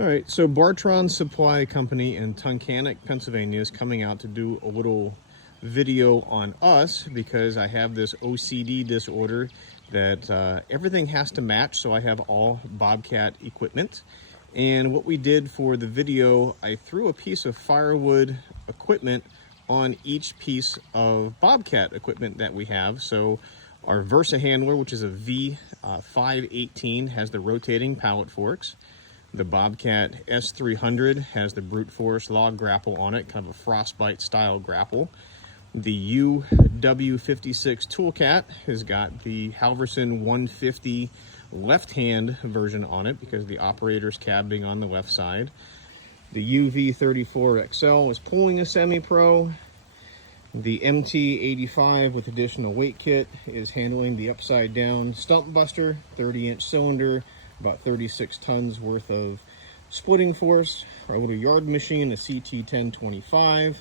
All right, so Bartron Supply Company in Tunkhannock, Pennsylvania is coming out to do a little video on us because I have this OCD disorder that everything has to match, so I have all Bobcat equipment. And what we did for the video, I threw a piece of firewood equipment on each piece of Bobcat equipment that we have. So our Versahandler, which is a V518, has the rotating pallet forks. The Bobcat S300 has the brute force log grapple on it, kind of a frostbite style grapple. The UW56 Toolcat has got the HWP-150 Left Hand version on it because the operator's cab being on the left side. The UV34 XL is pulling a semi-pro. The MT85 with additional weight kit is handling the upside down Stump Buster, 30-inch cylinder, about 36 tons worth of splitting force. Our little yard machine, a CT1025,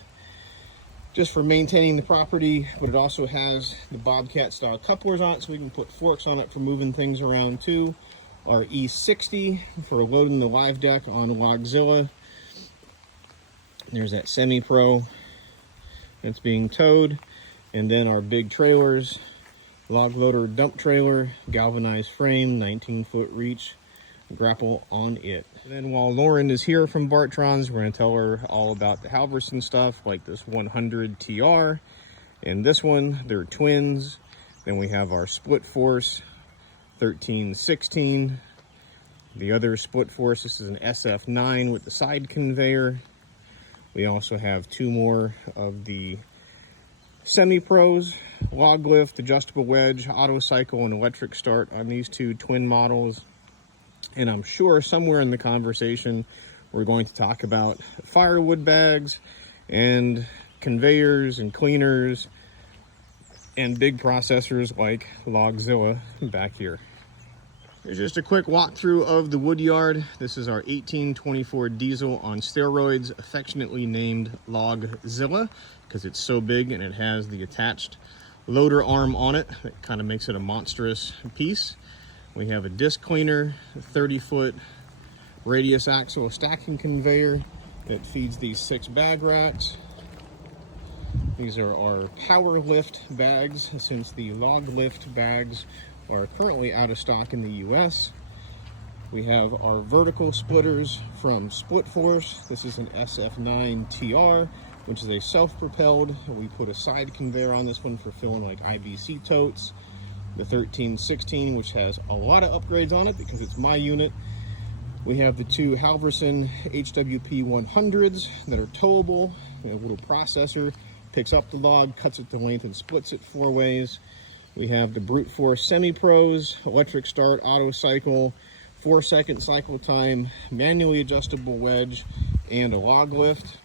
just for maintaining the property, but it also has the Bobcat style couplers on it, so we can put forks on it for moving things around too. Our E60 for loading the live deck on Logzilla. There's that semi-pro that's being towed. And then our big trailers, log loader dump trailer, galvanized frame, 19-foot reach, grapple on it. And then while Lauren is here from Bartron's, we're going to tell her all about the Halverson stuff, like this 100 TR and this one. They're twins. Then we have our SplitForce 1316. The other SplitForce, this is an SF9 with the side conveyor. We also have two more of the semi-pros, log lift, adjustable wedge, auto cycle, and electric start on these two twin models. And I'm sure somewhere in the conversation we're going to talk about firewood bags and conveyors and cleaners and big processors like Logzilla back here. Here's just a quick walkthrough of the wood yard. This is our 1824 diesel on steroids, affectionately named Logzilla because it's so big and it has the attached loader arm on it that kind of makes it a monstrous piece. We have a disc cleaner, a 30-foot radius axle stacking conveyor that feeds these 6 bag racks. These are our power lift bags, since the log lift bags are currently out of stock in the US. We have our vertical splitters from SplitForce. This is an SF9 TR, which is a self-propelled. We put a side conveyor on this one for filling like IBC totes. The 1316, which has a lot of upgrades on it because it's my unit. We have the two Halverson HWP-100s that are towable. We have a little processor, picks up the log, cuts it to length, and splits it 4 ways. We have the brute force semi-pros, electric start, auto cycle, 4-second cycle time, manually adjustable wedge, and a log lift.